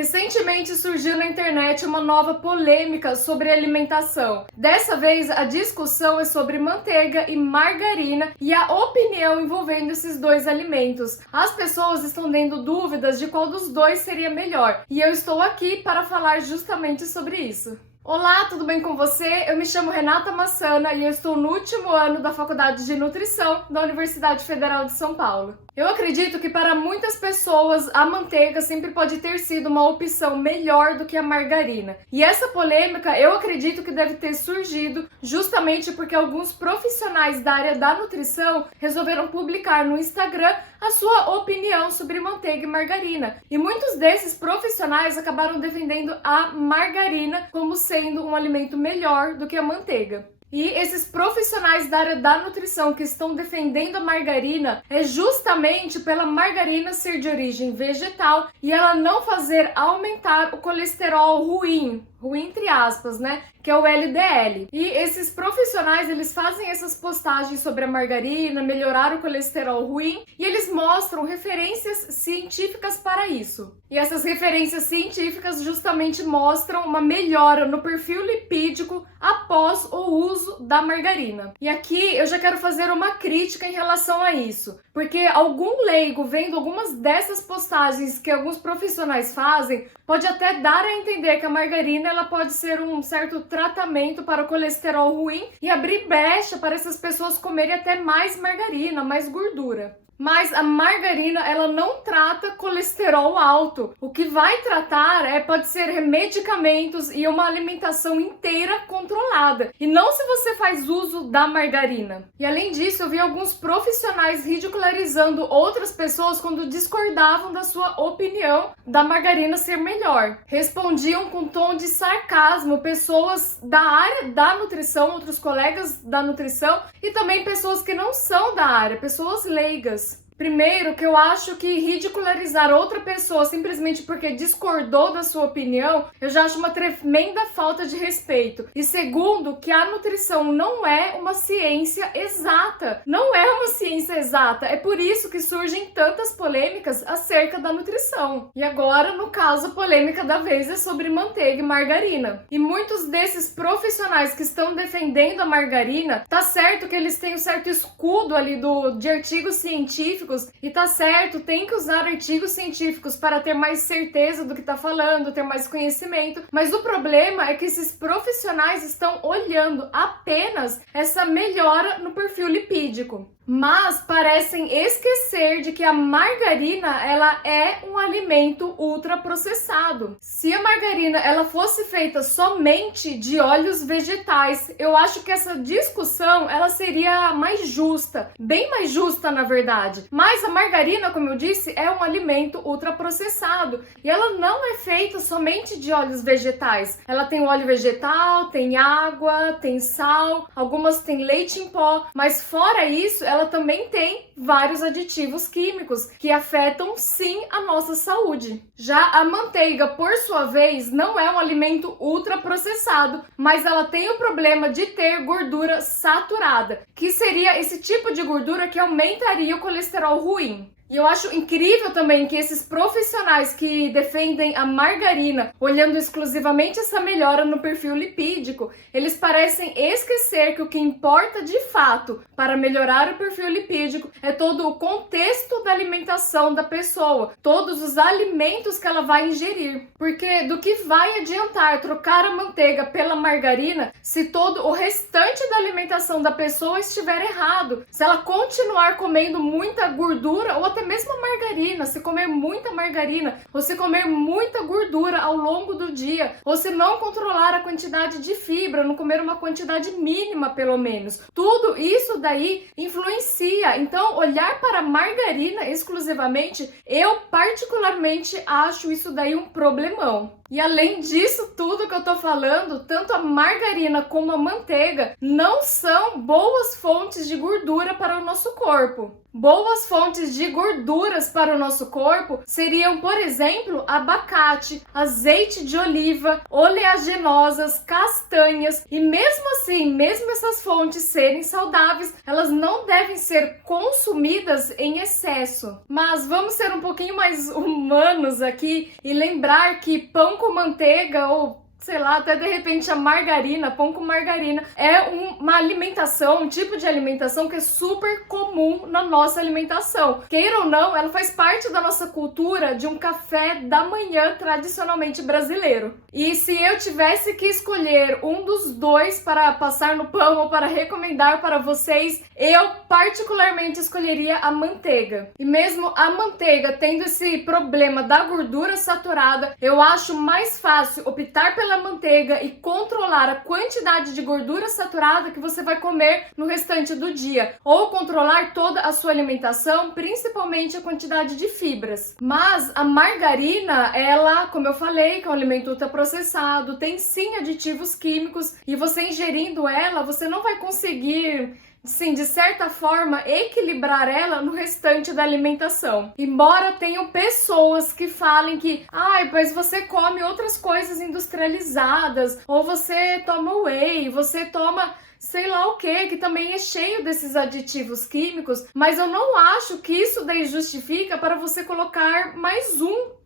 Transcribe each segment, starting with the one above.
Recentemente surgiu na internet uma nova polêmica sobre alimentação. Dessa vez, a discussão é sobre manteiga e margarina e a opinião envolvendo esses dois alimentos. As pessoas estão tendo dúvidas de qual dos dois seria melhor, e eu estou aqui para falar justamente sobre isso. Olá, tudo bem com você? Eu me chamo Renata Massana e eu estou no último ano da Faculdade de Nutrição da Universidade Federal de São Paulo. Eu acredito que para muitas pessoas a manteiga sempre pode ter sido uma opção melhor do que a margarina. E essa polêmica eu acredito que deve ter surgido justamente porque alguns profissionais da área da nutrição resolveram publicar no Instagram a sua opinião sobre manteiga e margarina. E muitos desses profissionais acabaram defendendo a margarina como sendo um alimento melhor do que a manteiga. E esses profissionais da área da nutrição que estão defendendo a margarina é justamente pela margarina ser de origem vegetal e ela não fazer aumentar o colesterol ruim entre aspas, né? Que é o LDL. E esses profissionais, eles fazem essas postagens sobre a margarina, melhorar o colesterol ruim, e eles mostram referências científicas para isso. E essas referências científicas justamente mostram uma melhora no perfil lipídico após o uso da margarina. E aqui eu já quero fazer uma crítica em relação a isso, porque algum leigo vendo algumas dessas postagens que alguns profissionais fazem, pode até dar a entender que a margarina ela pode ser um certo tratamento para o colesterol ruim e abrir brecha para essas pessoas comerem até mais margarina, mais gordura. Mas a margarina, ela não trata colesterol alto. O que vai tratar pode ser medicamentos e uma alimentação inteira controlada. E não se você faz uso da margarina. E além disso, eu vi alguns profissionais ridicularizando outras pessoas quando discordavam da sua opinião da margarina ser melhor. Respondiam com tom de sarcasmo pessoas da área da nutrição, outros colegas da nutrição e também pessoas que não são da área, pessoas leigas. Primeiro, que eu acho que ridicularizar outra pessoa simplesmente porque discordou da sua opinião, eu já acho uma tremenda falta de respeito. E segundo, que a nutrição não é uma ciência exata. Não é uma ciência exata. É por isso que surgem tantas polêmicas acerca da nutrição. E agora, no caso, a polêmica da vez é sobre manteiga e margarina. E muitos desses profissionais que estão defendendo a margarina, tá certo que eles têm um certo escudo ali de artigos científicos, e tá certo, tem que usar artigos científicos para ter mais certeza do que tá falando, ter mais conhecimento, mas o problema é que esses profissionais estão olhando apenas essa melhora no perfil lipídico. Mas parecem esquecer de que a margarina ela é um alimento ultraprocessado. Se a margarina ela fosse feita somente de óleos vegetais, eu acho que essa discussão ela seria mais justa, bem mais justa na verdade. Mas a margarina, como eu disse, é um alimento ultraprocessado e ela não é feita somente de óleos vegetais. Ela tem óleo vegetal, tem água, tem sal, algumas tem leite em pó, mas fora isso, ela também tem vários aditivos químicos que afetam sim a nossa saúde. Já a manteiga, por sua vez, não é um alimento ultraprocessado, mas ela tem o problema de ter gordura saturada, que seria esse tipo de gordura que aumentaria o colesterol ruim. E eu acho incrível também que esses profissionais que defendem a margarina, olhando exclusivamente essa melhora no perfil lipídico, eles parecem esquecer que o que importa de fato para melhorar o perfil lipídico é todo o contexto da alimentação da pessoa, todos os alimentos que ela vai ingerir. Porque do que vai adiantar trocar a manteiga pela margarina se todo o restante da alimentação da pessoa estiver errado? Se ela continuar comendo muita gordura ou até mesmo a margarina, se comer muita margarina, ou se comer muita gordura ao longo do dia, ou se não controlar a quantidade de fibra, não comer uma quantidade mínima pelo menos. Tudo isso daí influencia. Então, olhar para a margarina exclusivamente, eu particularmente acho isso daí um problemão. E além disso tudo que eu tô falando, tanto a margarina como a manteiga não são boas fontes de gordura para o nosso corpo. Boas fontes de gorduras para o nosso corpo seriam, por exemplo, abacate, azeite de oliva, oleaginosas, castanhas. E mesmo assim, mesmo essas fontes serem saudáveis, elas não devem ser consumidas em excesso. Mas vamos ser um pouquinho mais humanos aqui e lembrar que pão com manteiga ou sei lá, até de repente a margarina, pão com margarina, é uma alimentação, um tipo de alimentação que é super comum na nossa alimentação. Queira ou não, ela faz parte da nossa cultura de um café da manhã tradicionalmente brasileiro. E se eu tivesse que escolher um dos dois para passar no pão ou para recomendar para vocês, eu particularmente escolheria a manteiga. E mesmo a manteiga tendo esse problema da gordura saturada, eu acho mais fácil optar pela manteiga e controlar a quantidade de gordura saturada que você vai comer no restante do dia, ou controlar toda a sua alimentação, principalmente a quantidade de fibras. Mas a margarina, ela, como eu falei, que é um alimento ultraprocessado, tem sim aditivos químicos, e você ingerindo ela, você não vai conseguir, sim, de certa forma, equilibrar ela no restante da alimentação. Embora tenham pessoas que falem que, mas você come outras coisas industrializadas, ou você toma whey, você toma sei lá o que também é cheio desses aditivos químicos, mas eu não acho que isso daí justifica para você colocar mais um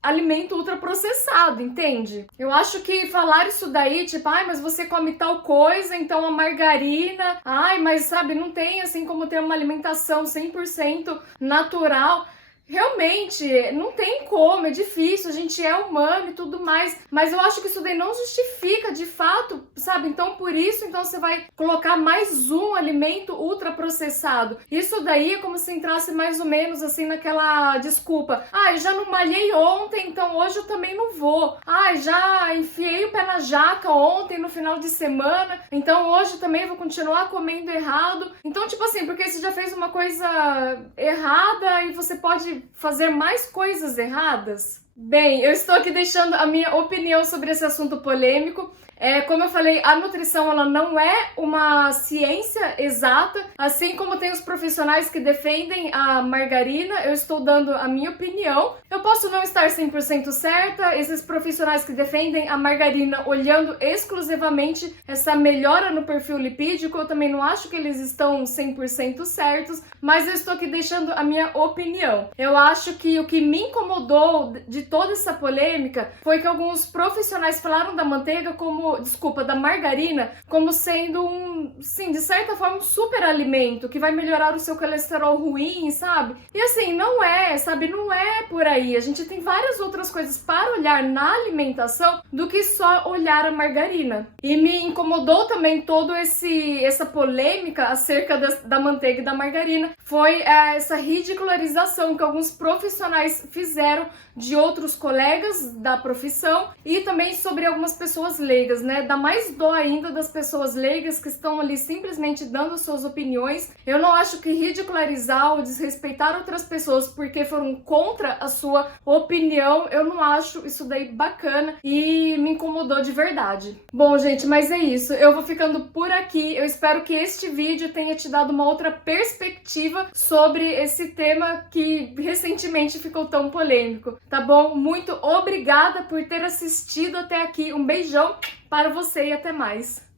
alimento ultraprocessado, entende? Eu acho que falar isso daí, tipo, mas você come tal coisa, então a margarina, mas sabe, não tem assim como ter uma alimentação 100% natural. Realmente, não tem como, é difícil, a gente é humano e tudo mais, mas eu acho que isso daí não justifica de fato, sabe? Então, por isso, então você vai colocar mais um alimento ultraprocessado. Isso daí é como se entrasse mais ou menos assim naquela desculpa. Eu já não malhei ontem, então hoje eu também não vou. Já enfiei o pé na jaca ontem no final de semana, então hoje também vou continuar comendo errado. Então, tipo assim, porque você já fez uma coisa errada e você pode fazer mais coisas erradas? Bem, eu estou aqui deixando a minha opinião sobre esse assunto polêmico. Como eu falei, a nutrição ela não é uma ciência exata, assim como tem os profissionais que defendem a margarina, eu estou dando a minha opinião. Eu posso não estar 100% certa, esses profissionais que defendem a margarina olhando exclusivamente essa melhora no perfil lipídico, eu também não acho que eles estão 100% certos, mas eu estou aqui deixando a minha opinião. Eu acho que o que me incomodou de toda essa polêmica foi que alguns profissionais falaram da manteiga da margarina como sendo sim, de certa forma, um super alimento que vai melhorar o seu colesterol ruim, sabe? E assim, não é, sabe? Não é por aí. A gente tem várias outras coisas para olhar na alimentação do que só olhar a margarina. E me incomodou também toda essa polêmica acerca da manteiga e da margarina. Foi essa ridicularização que alguns profissionais fizeram de outros colegas da profissão e também sobre algumas pessoas leigas, né? Dá mais dó ainda das pessoas leigas que estão ali simplesmente dando suas opiniões. Eu não acho que ridicularizar ou desrespeitar outras pessoas porque foram contra a sua opinião, eu não acho isso daí bacana e me incomodou de verdade. Bom, gente, mas é isso. Eu vou ficando por aqui. Eu espero que este vídeo tenha te dado uma outra perspectiva sobre esse tema que recentemente ficou tão polêmico, tá bom? Muito obrigada por ter assistido até aqui. Um beijão para você e até mais.